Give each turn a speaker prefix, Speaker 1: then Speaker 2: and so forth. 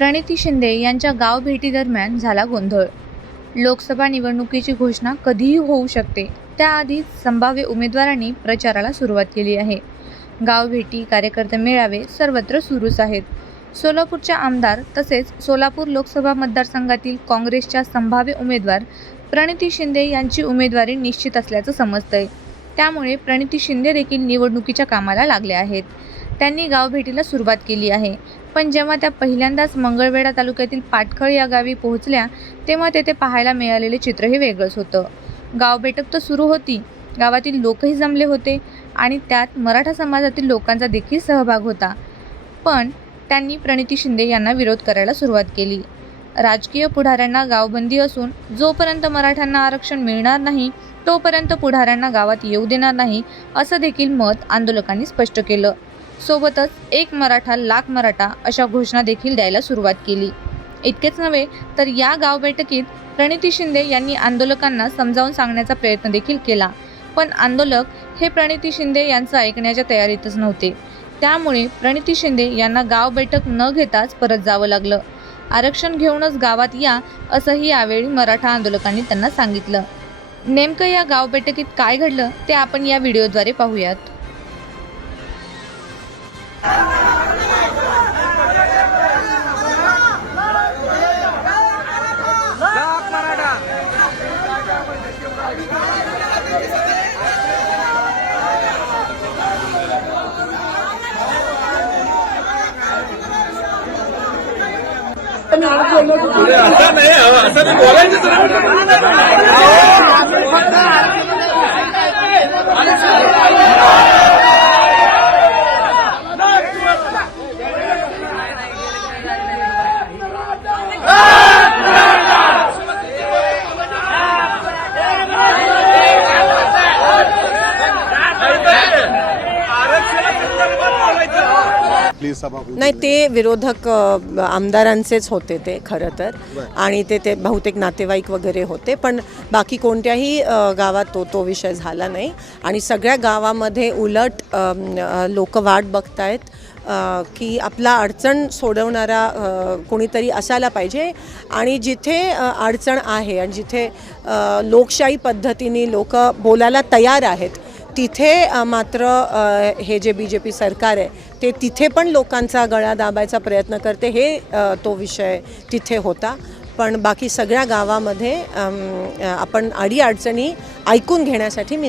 Speaker 1: प्रणिती शिंदे यांच्या गाव भेटीदरम्यान झाला गोंधळ. लोकसभा निवडणुकीची घोषणा कधीही होऊ शकते त्याआधीच संभाव्य उमेदवारांनी प्रचाराला सुरुवात केली आहे. गाव भेटी कार्यकर्ते मेळावे सर्वत्र सुरूच आहेत. सोलापूरच्या आमदार तसेच सोलापूर लोकसभा मतदारसंघातील काँग्रेसच्या संभाव्य उमेदवार प्रणिती शिंदे यांची उमेदवारी निश्चित असल्याचं समजतंय. त्यामुळे प्रणिती शिंदे देखील निवडणुकीच्या कामाला लागल्या आहेत. त्यांनी गावभेटीला सुरुवात केली आहे. पण जेव्हा त्या पहिल्यांदाच मंगळवेढा तालुक्यातील पाटखळ या गावी पोहोचल्या तेव्हा तेथे पाहायला मिळालेले चित्र हे वेगळंच होतं. गावभेटक तर सुरू होती. गावातील लोकही जमले होते आणि त्यात मराठा समाजातील लोकांचा देखील सहभाग होता. पण त्यांनी प्रणिती शिंदे यांना विरोध करायला सुरुवात केली. राजकीय पुढाऱ्यांना गावबंदी असून जोपर्यंत मराठ्यांना आरक्षण मिळणार नाही तोपर्यंत पुढाऱ्यांना गावात येऊ देणार नाही असं देखील मत आंदोलकांनी स्पष्ट केलं. सोबतच एक मराठा लाख मराठा अशा घोषणा देखील द्यायला सुरुवात केली. इतकेच नव्हे तर या गाव बैठकीत प्रणिती शिंदे यांनी आंदोलकांना समजावून सांगण्याचा प्रयत्न देखील केला. पण आंदोलक हे प्रणिती शिंदे यांचं ऐकण्याच्या तयारीतच नव्हते. त्यामुळे प्रणिती शिंदे यांना गाव बैठक न घेताच परत जावं लागलं. आरक्षण घेऊनच गावात या असंही यावेळी मराठा आंदोलकांनी त्यांना सांगितलं. नेमकं या गाव बैठकीत काय घडलं ते आपण या व्हिडिओद्वारे पाहूयात.
Speaker 2: असं नाही असं नाही बोलायचं आरक्षणासंदर्भात
Speaker 3: प्लीज सभा
Speaker 4: नाही ते विरोधक आमदारांचेच होते ते खरं तर. आणि ते ते बहुतेक नातेवाईक वगैरे होते पण बाकी कोणत्याही गावात तो तो विषय झाला नाही. आणि सगळ्या गावामध्ये उलट लोक वाट बघतायत की आपला अडचण सोडवणारा कोणीतरी असायला पाहिजे. आणि जिथे अडचण आहे आणि जिथे लोकशाही पद्धतीने लोक बोलायला तयार आहेत तिथे मात्र हे जे बी जे पी सरकार आहे ते तिथे पण लोकांचा गळा दाबायचा प्रयत्न करते हे तो विषय तिथे होता. पण बाकी सगळ्या गावामध्ये आपण अडीअडचणी ऐकून घेण्यासाठी मी